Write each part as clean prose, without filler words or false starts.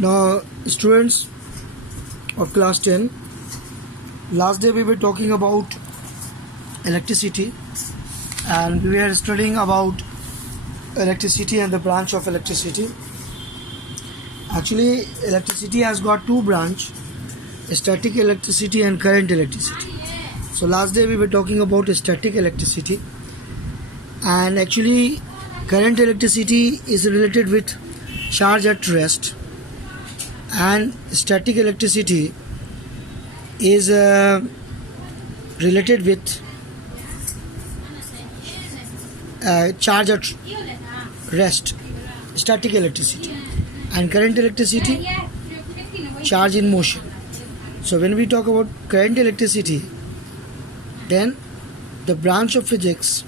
Now, students of class 10, last day we were talking about electricity and we were studying about electricity and the branch of electricity. Actually, electricity has got two branches, static electricity and current electricity. So last day we were talking about static electricity, and actually current electricity is related with charge at rest, and static electricity is related with charge at rest, static electricity, and current electricity, charge in motion. So when we talk about current electricity, then the branch of physics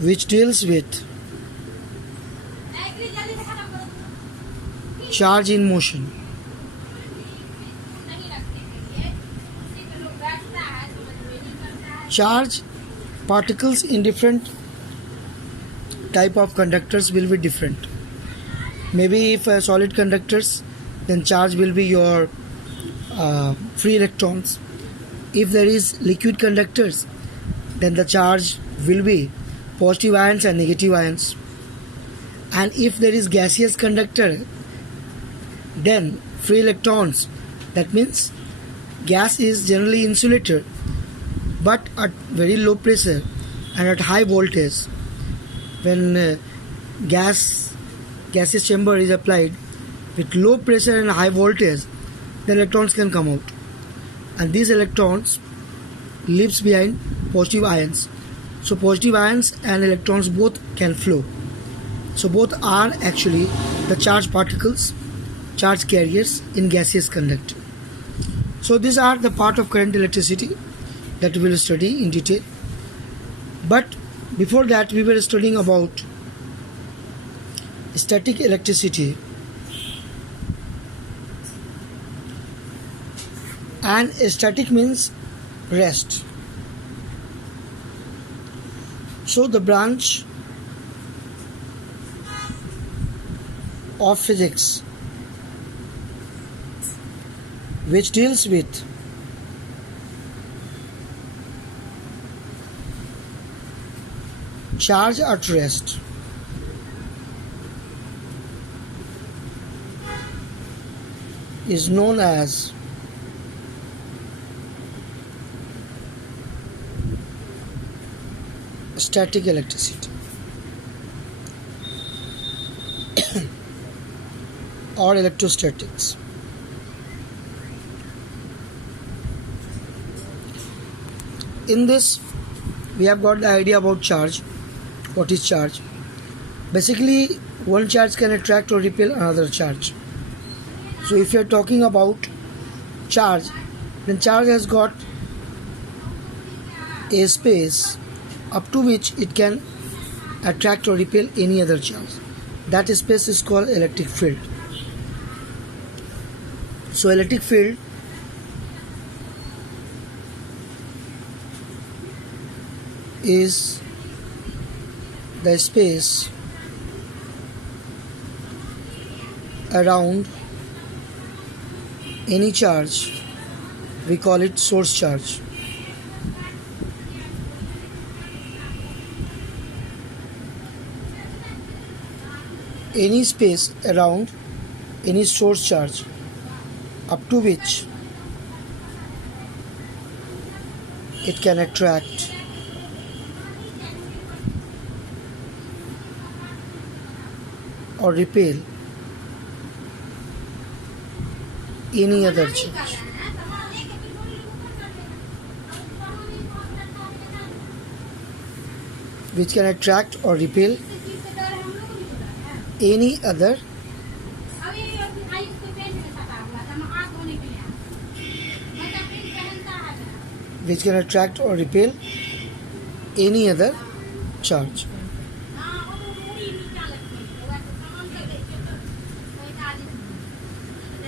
which deals with charge in motion. Charge particles in different type of conductors will be different. Maybe if solid conductors, then charge will be your free electrons. If there is liquid conductors, then the charge will be positive ions and negative ions. And if there is gaseous conductor, then free electrons. That means gas is generally insulated, but at very low pressure and at high voltage, when gaseous chamber is applied with low pressure and high voltage, the electrons can come out, and these electrons leaves behind positive ions. So positive ions and electrons both can flow. So both are actually the charge particles, charge carriers in gaseous conductor. So these are the part of current electricity that we will study in detail. But before that, we were studying about static electricity, and static means rest. So the branch of physics which deals with charge at rest is known as static electricity or electrostatics. In this, we have got the idea about charge. What is charge? Basically, one charge can attract or repel another charge. So if you are talking about charge, then charge has got a space up to which it can attract or repel any other charge. That space is called electric field. So electric field is the space around any charge. We call it source charge. Any space around any source charge up to which it can attract or repel any other charge. Which can attract or repel any other charge.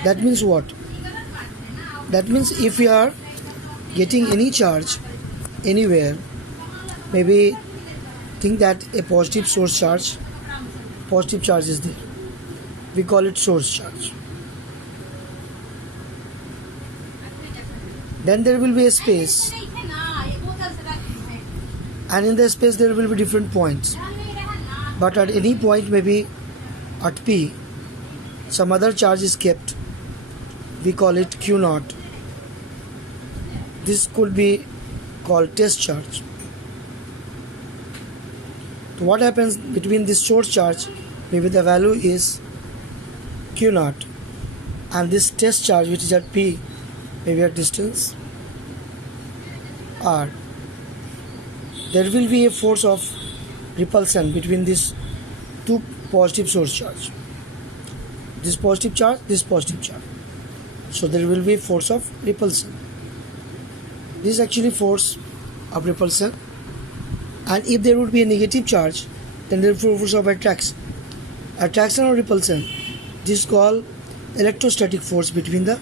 That means what? That means if you are getting any charge anywhere, maybe think that a positive charge is there. We call it source charge. Then there will be a space, and in the space there will be different points, but at any point, maybe at P, some other charge is kept. We call it Q naught. This could be called test charge. So what happens between this source charge, maybe the value is Q naught, and this test charge which is at P, maybe at distance R, there will be a force of repulsion between these two positive source charge. This positive charge, this positive charge. So there will be a force of repulsion. This is actually force of repulsion. And if there would be a negative charge, then there will be force of attraction. Attraction or repulsion, this is called electrostatic force between the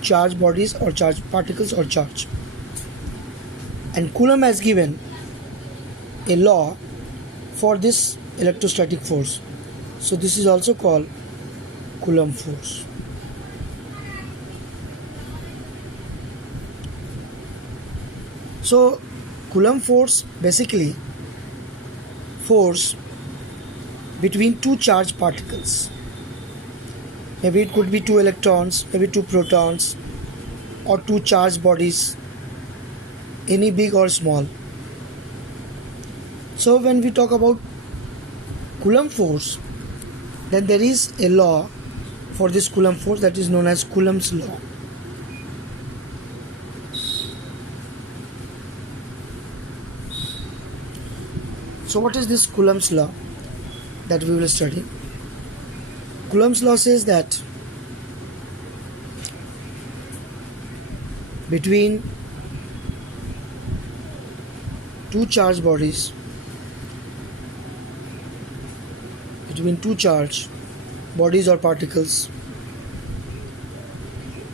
charged bodies or charged particles or charge. And Coulomb has given a law for this electrostatic force. So this is also called Coulomb force. So Coulomb force basically force between two charged particles. Maybe it could be two electrons, maybe two protons, or two charged bodies, any big or small. So when we talk about Coulomb force, then there is a law for this Coulomb force that is known as Coulomb's law. So what is this Coulomb's law that we will study? Coulomb's law says that between two charged bodies, or particles,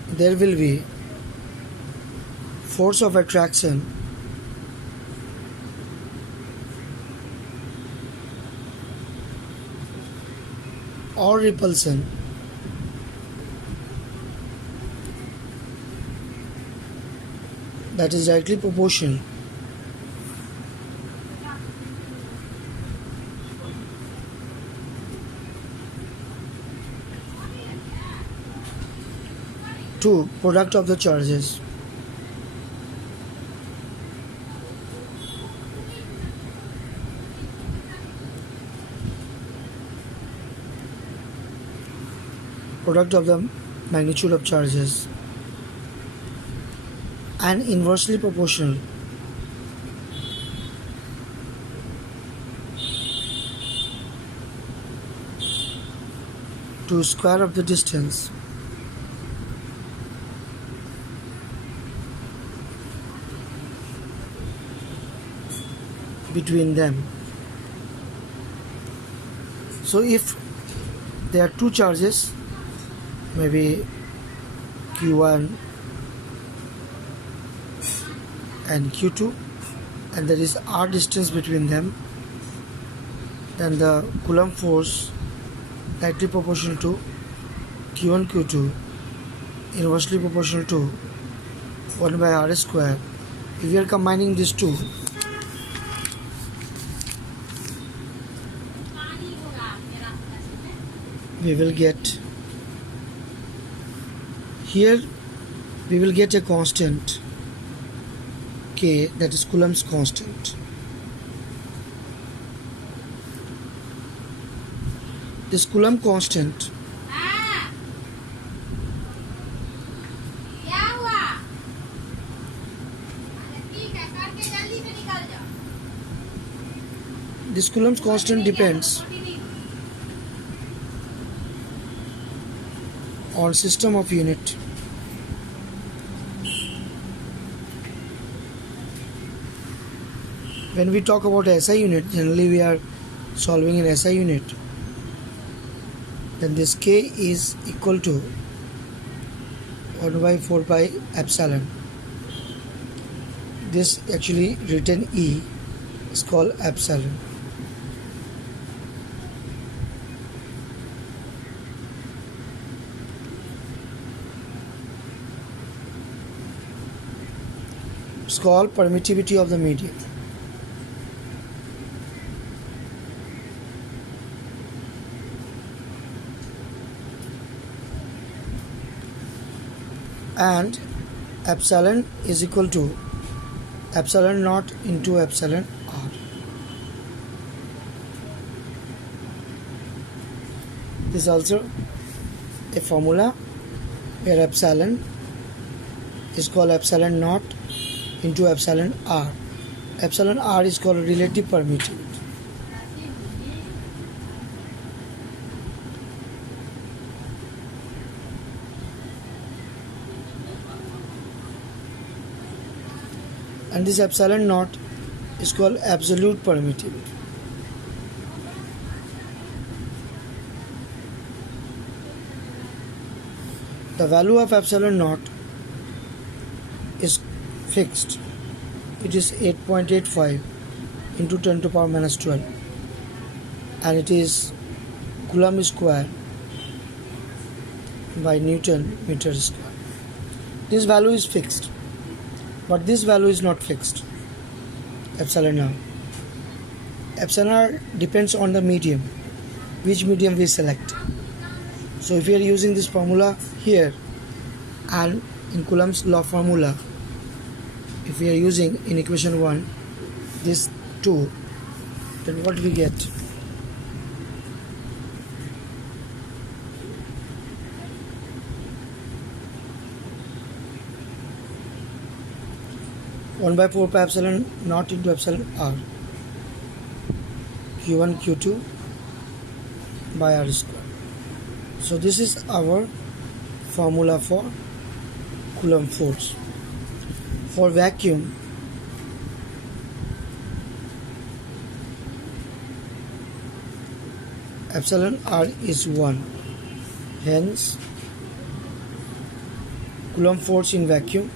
there will be force of attraction or repulsion that is directly proportional to product of the charges. Product of the magnitude of charges, and inversely proportional to square of the distance between them. So if there are two charges, maybe Q1 and Q2, and there is R distance between them, then the Coulomb force directly proportional to Q1 Q2 inversely proportional to 1 by R square. If we are combining these two, we will get here we will get a constant K, that is Coulomb's constant. This Coulomb constant depends on system of unit. When we talk about SI unit, generally we are solving in SI unit, then this K is equal to 1 by 4 pi epsilon. This actually written E is called epsilon. It's called permittivity of the medium. And epsilon is equal to epsilon naught into epsilon r. This is also a formula where epsilon is called epsilon naught into epsilon r. Epsilon r is called relative permittivity. And this epsilon naught is called absolute permittivity. The value of epsilon naught is fixed. It is 8.85 into 10 to the power minus 12, and it is Coulomb square by Newton meter square. This value is fixed, but this value is not fixed. Epsilon r. Epsilon r depends on the medium, which medium we select. So if we are using this formula here, and in Coulomb's law formula, if we are using in equation 1 this 2, then what we get? One by 4 pi epsilon naught into epsilon r, q1 q2 by r square. So this is our formula for Coulomb force. For vacuum, epsilon r is 1. Hence, Coulomb force in vacuum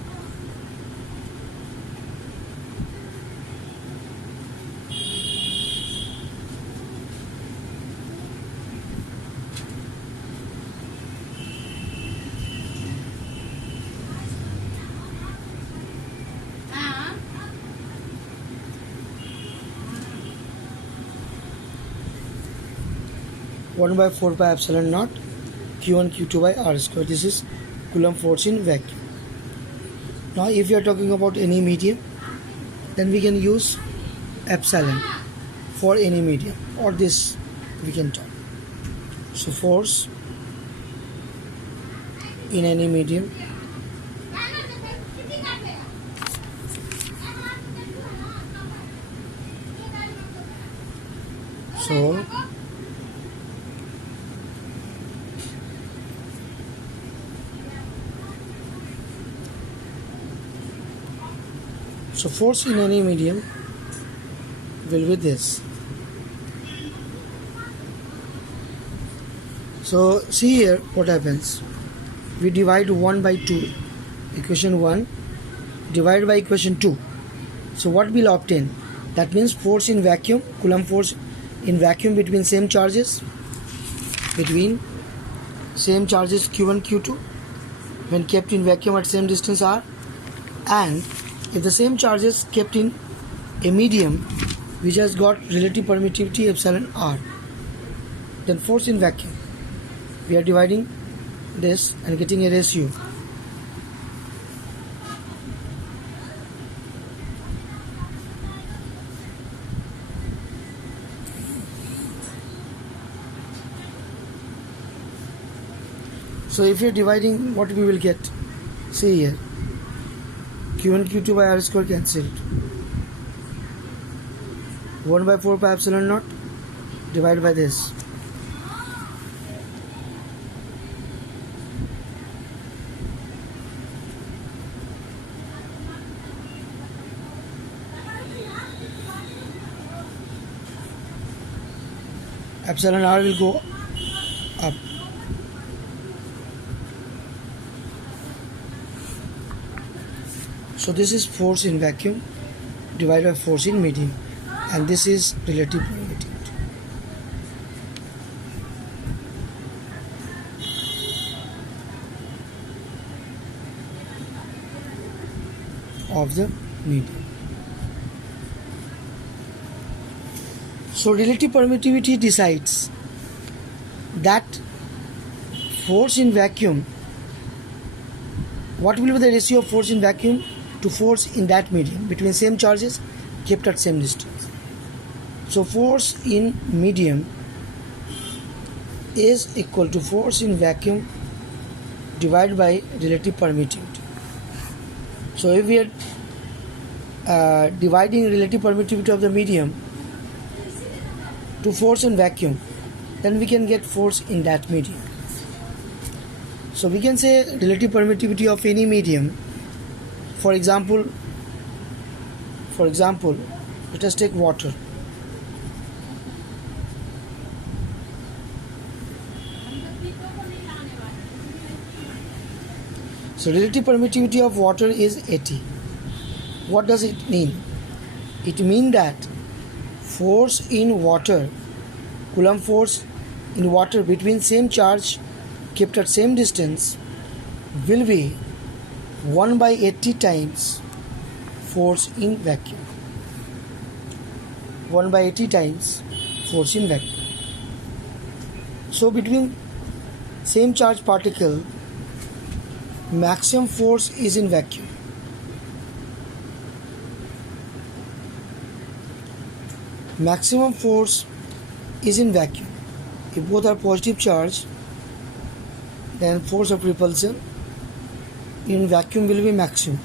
one by 4 pi epsilon naught q1 q2 by r square. This is Coulomb force in vacuum. Now if you are talking about any medium, then we can use epsilon for any medium, or this we can talk. So force in any medium so force in any medium will be this. So see here what happens. We divide 1 by 2, equation 1 divided by equation 2. So what we'll obtain? That means force in vacuum, Coulomb force in vacuum between same charges q1 q2 when kept in vacuum at same distance r, and if the same charges kept in a medium which has got relative permittivity epsilon r, then force in vacuum, we are dividing this and getting a ratio. So if you are dividing, what we will get? See here, q1 q2 by r square cancelled. 1 by 4 pi epsilon naught divided by this. Epsilon r will go up. So this is force in vacuum divided by force in medium, and this is relative permittivity of the medium. So relative permittivity decides that force in vacuum, what will be the ratio of force in vacuum to force in that medium between same charges kept at same distance. So force in medium is equal to force in vacuum divided by relative permittivity. So if we are dividing relative permittivity of the medium to force in vacuum, then we can get force in that medium. So we can say relative permittivity of any medium. For example, let us take water. So relative permittivity of water is 80. What does it mean? It means that force in water, Coulomb force in water between same charge kept at same distance will be 1 by 80 times force in vacuum. 1 by 80 times force in vacuum. So between same charge particle, maximum force is in vacuum. Maximum force is in vacuum. If both are positive charge, then force of repulsion in vacuum will be maximum.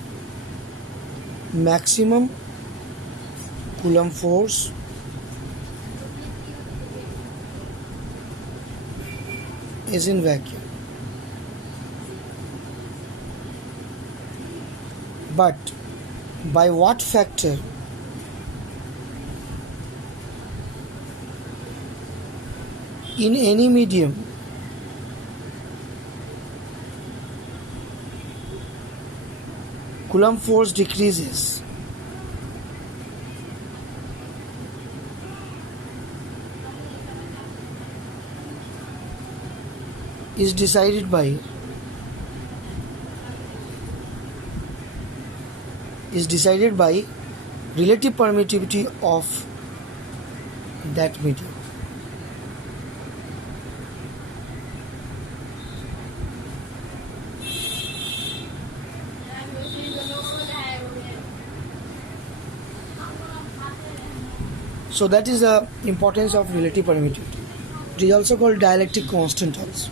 Maximum Coulomb force is in vacuum. But by what factor? In any medium, Coulomb force decreases. Is decided by relative permittivity of that medium. So that is the importance of relative permittivity. It is also called dielectric constant also.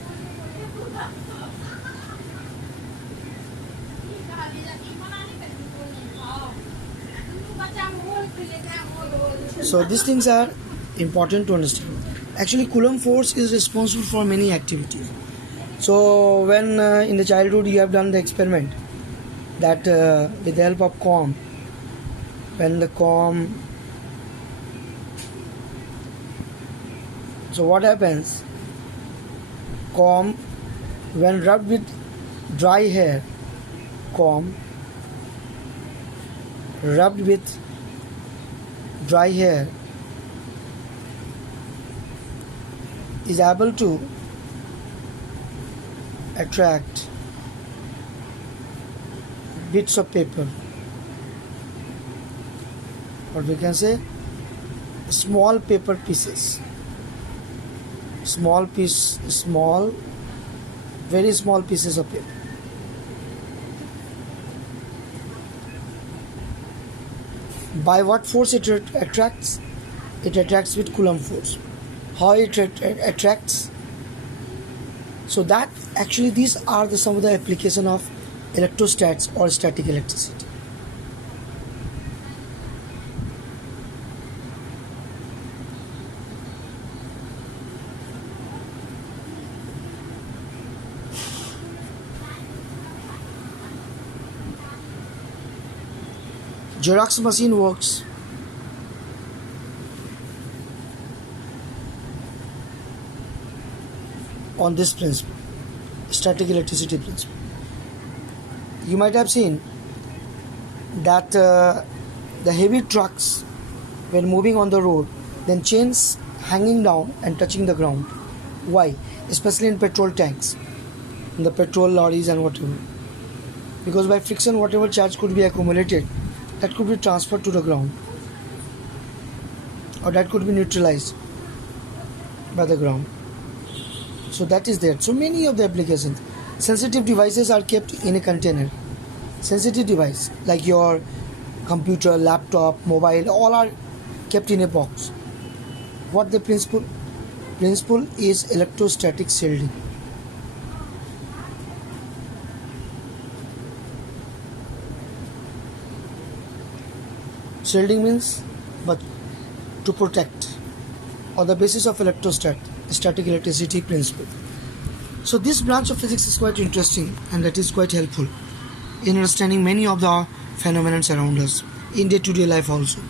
So these things are important to understand. Actually, Coulomb force is responsible for many activities. So when in the childhood you have done the experiment that with the help of comb, when the comb, so what happens? Comb, when rubbed with dry hair, comb rubbed with dry hair is able to attract bits of paper, or we can say small paper pieces, very small pieces of paper. By what force it attracts? It attracts with Coulomb force. How it attracts? So that actually these are some of the application of electrostats or static electricity. Xerox machine works on this principle, static electricity principle. You might have seen that the heavy trucks when moving on the road than chains hanging down and touching the ground. Why? Especially in petrol tanks, in the petrol lorries and whatever. Because by friction, whatever charge could be accumulated, that could be transferred to the ground, or that could be neutralized by the ground. So that is there. So many of the applications. Sensitive devices are kept in a container. Sensitive device like your computer, laptop, mobile, all are kept in a box. What the principle? Principle is electrostatic shielding. Shielding means but to protect on the basis of static electricity principle. So this branch of physics is quite interesting and that is quite helpful in understanding many of the phenomena around us in day-to-day life also.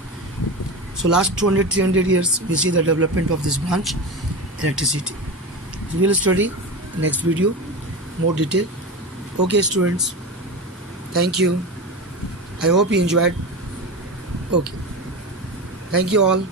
So last 200-300 years we see the development of this branch, electricity. So we will study next video more detail. Okay students, thank you. I hope you enjoyed. Okay, thank you all.